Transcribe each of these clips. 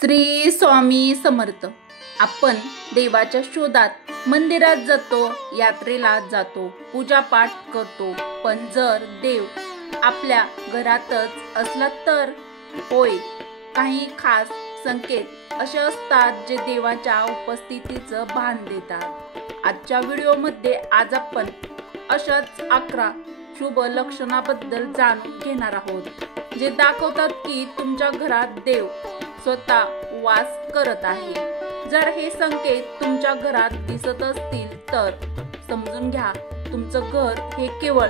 श्री स्वामी समर्थ। आपण देवाच्या शोधात मंदिरात जातो, यात्रेला जातो, पूजापाठ करतो, पण जर देव आपल्या घरातच असला तर? होय, काही खास संकेत असे असतात जे देवाच्या उपस्थितीचं भान देतात। आजच्या व्हिडिओमध्ये आज आपण अशाच 11 शुभ लक्षणाबद्दल जाणून घेणार आहोत जे दाखवतात की तुमच्या घरात देव स्वतः वास करत आहे। जर हे संकेत तुमच्या घरात दिसत असतील तर समजून घ्या, तुमचं घर हे केवळ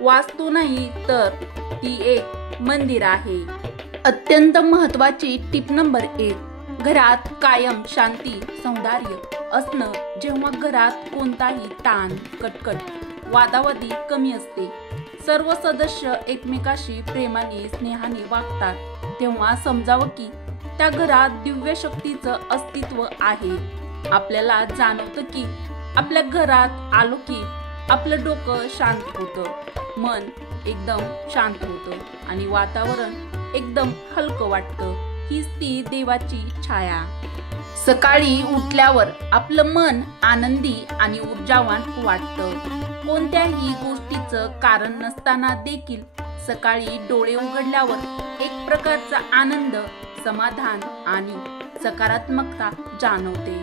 वास्तू नाही तर ती एक मंदिर आहे। अत्यंत महत्त्वाची टिप नंबर 1, घरात कायम शांती सौंदर्य असणं। जेव्हा घरात कोणताही ताण कटकट वादावादी कमी असते, सर्व सदस्य एकमेकाशी प्रेमाने स्नेहाने वागतात, तेव्हा समजावं की त्या घरात दिव्य शक्तीचं अस्तित्व आहे। आपल्याला जाणवतं की आपल्या घरात आलो की आपलं डोकं शांत होतं, मन एकदम शांत होतं आणि वातावरण एकदम हलकं वाटतं। हीच ती देवाची छाया। सकाळी उठल्यावर आपलं मन आनंदी आणि ऊर्जावान वाटतं। कोणत्याही गोष्टीचं कारण नसताना देखील सकाळी डोळे उघडल्यावर एक प्रकारचा आनंद, समाधान आणि सकारात्मकता जाणवते।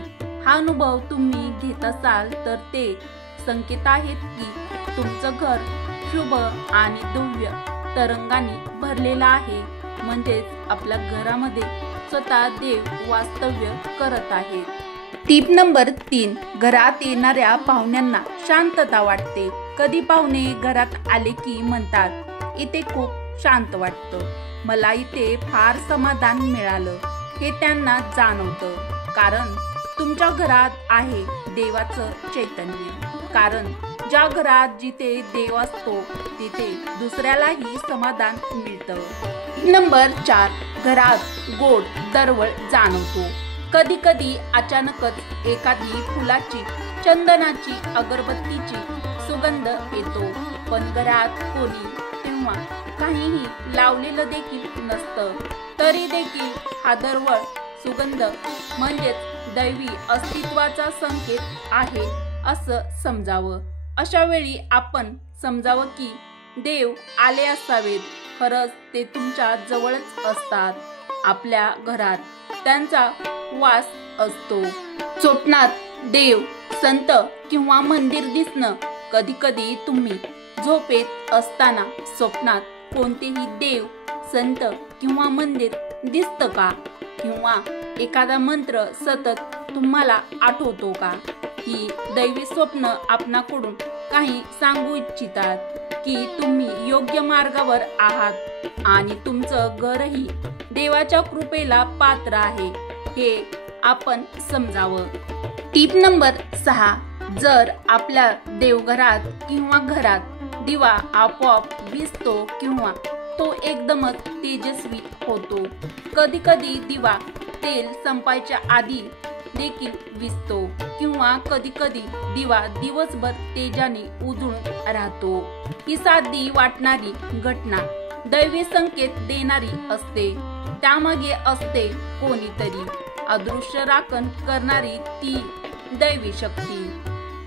हा अनुभव तुम्ही घेत असाल तर ते संकेत आहेत की तुमचं घर शुभ आणि दिव्य तरंगांनी भरलेलं आहे, म्हणजेच आपल्या घरामध्ये स्वतः देव वास्तव्य करत आहे। टिप नंबर 3, घरात येणाऱ्या पाहुण्यांना शांतता वाटते। कधी पाहुणे घरात आले की म्हणतात, इथे खूप शांत वाटतं, मला इथे फार समाधान मिळालं। हे त्यांना जाणवतं कारण तुमच्या घरात आहे देवाचं चैतन्य। कारण ज्या घरात जिथे देव असतो तिथे दुसऱ्यालाही समाधान मिळतं। नंबर 4, घरात गोड दरवळ जाणवतो। कधी कधी अचानकच एखादी फुलाची, चंदनाची, अगरबत्तीची सुगंध येतो, पण घरात कोणी तेव्हा काहीही लावलेलं देखील नसतं, तरी देखील हा दरवळ सुगंध म्हणजेच दैवी अस्तित्वाचा संकेत आहे असं समजावं। अशा वेळी आपण समजावं की देव आले असावेत, खरंच ते तुमच्या जवळच असतात, आपल्या घरात त्यांचा वास असतो। स्वप्नात देव, संत किंवा मंदिर दिसणं। कधी कधी तुम्ही झोपेत असताना स्वप्नात कोणतेही देव, संत किंवा मंदिर दिसतं का? किंवा एखादा मंत्र सतत तुम्हाला आठवतो का? ही दैवी स्वप्न आपणाकडून काही सांगू इच्छितात की तुम्ही योग्य मार्गावर आहात आणि तुमचं घरही देवाच्या कृपेला पात्र आहे, हे आपण समजावं। टिप नंबर 6, जर आपल्या देवघरात किंवा घरात दिवा आपोआप विझतो किंवा तो एकदमच तेजस्वी होतो। कधी कधी दिवा तेल संपायच्या आधी देखील विझतो किंवा कधी कधी दिवा दिवसभर तेजाने उजळून राहतो। ही साधी वाटणारी घटना दैवी संकेत देणारी असते, त्यामागे असते कोणीतरी अदृश्य राखण करणारी ती दैवी शक्ती।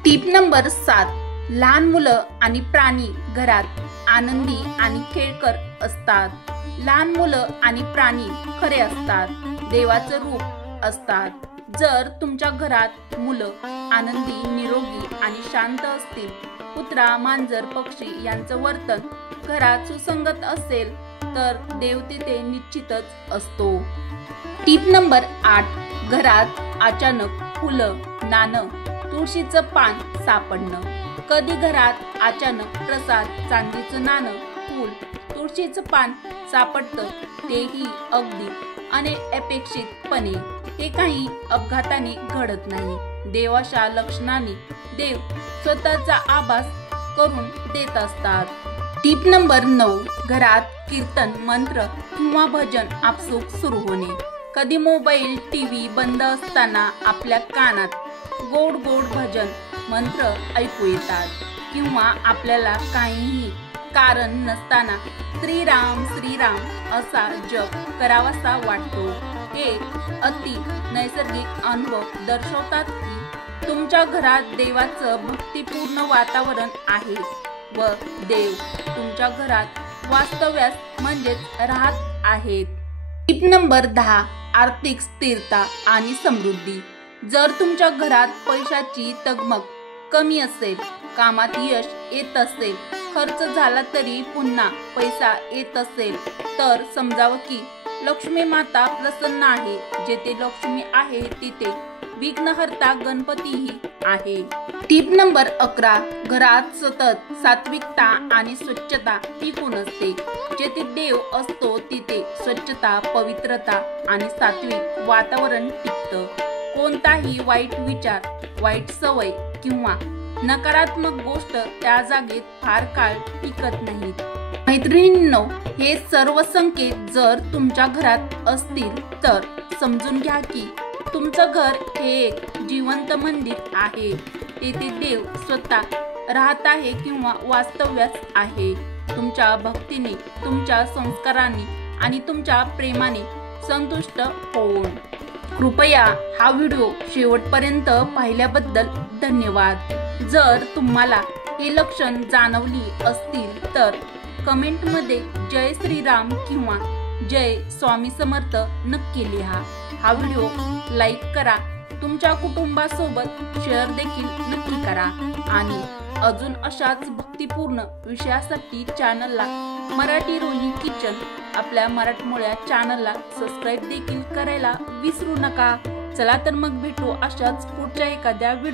टिप नंबर 7, लहान मुलं आणि प्राणी घरात आनंदी आणि खेळकर असतात। लहान मुलं आणि प्राणी खरे असतात, देवाचं रूप असतात। जर तुमच्या घरात मुलं आनंदी, निरोगी आणि शांत असतील, कुत्रा, मांजर, पक्षी यांचं वर्तन घरात सुसंगत असेल तर देव तिथे निश्चितच असतो। टिप नंबर 8, घरात अचानक फुलं, नाणं, तुळशीचं पान सापडणं। कधी घरात अचानक प्रसाद, चांदीचं नाणं, फूल, तुळशीचं पान सापडतं, तेही अगदी अनपेक्षितपणे। हे काही अपघाताने घडत नाही, देवाच्या लक्षणांनी देव स्वतःचा आभास करून देत असतात। टिप नंबर 9, घरात कीर्तन, मंत्र किंवा भजन आपसूक सुरू होणे। कधी मोबाईल, टीव्ही बंद असताना आपल्या कानात गोड गोड भजन मंत्र ऐकू येतात किंवा आपल्याला काहीही कारण नसताना श्रीराम श्रीराम असा जप करावासा वाटतो। हे अति नैसर्गिक अनुभव दर्शवतात की तुमच्या घरात देवाचं भक्तिपूर्ण वातावरण आहे व देव तुमच्या घरात वास्तव्यास म्हणजेच राहत आहेत। टिप नंबर 10, आर्थिक स्थिरता आणि समृद्धी। जर तुमच्या घरात पैशाची तगमग कमी असेल, कामात यश येत असेल, खर्च झाला तरी पुन्हा पैसा येत असेल, तर समजावं की लक्ष्मी माता प्रसन्न आहे। जेथे लक्ष्मी आहे तिथे विघ्नहर्ता गणपतीही आहे। टिप नंबर 11, घरात सतत सात्विकता आणि स्वच्छता टिकून असते। जेथे देव असतो तिथे स्वच्छता, पवित्रता आणि सात्विक वातावरण टिकतं। कोणताही वाईट विचार, वाईट सवय किंवा नकारात्मक गोष्ट त्या जागेत फार काळ टिकत नाहीत। मैत्रिणींनो, हे सर्व संकेत जर तुमच्या घरात असतील तर समजून घ्या की तुमचं घर हे एक जिवंत मंदिर आहे। तेथे देव स्वतः राहत आहे किंवा वास्तव्यास आहे। तुमच्या भक्तीने, तुमच्या संस्कारांनी आणि तुमच्या प्रेमाने संतुष्ट होऊन। कृपया हा व्हिडिओ शेवटपर्यंत पाहिल्याबद्दल धन्यवाद। जर तुम्हाला हे लक्षण जाणवली असतील तर कमेंटमध्ये जय श्रीराम किंवा जय स्वामी समर्थ नक्की लिहा। हा व्हिडिओ लाईक करा, तुमच्या कुटुंबासोबत शेअर देखील नक्की करा आणि अजून अशाच भक्तिपूर्ण विषयासाठी चॅनलला मराठी रोहिणी किचन आपल्या मराठमोळ्या चॅनलला सबस्क्राईब देखील करायला विसरू नका। चला तर मग भेटू अशाच पुढच्या एखाद्या व्हिडिओ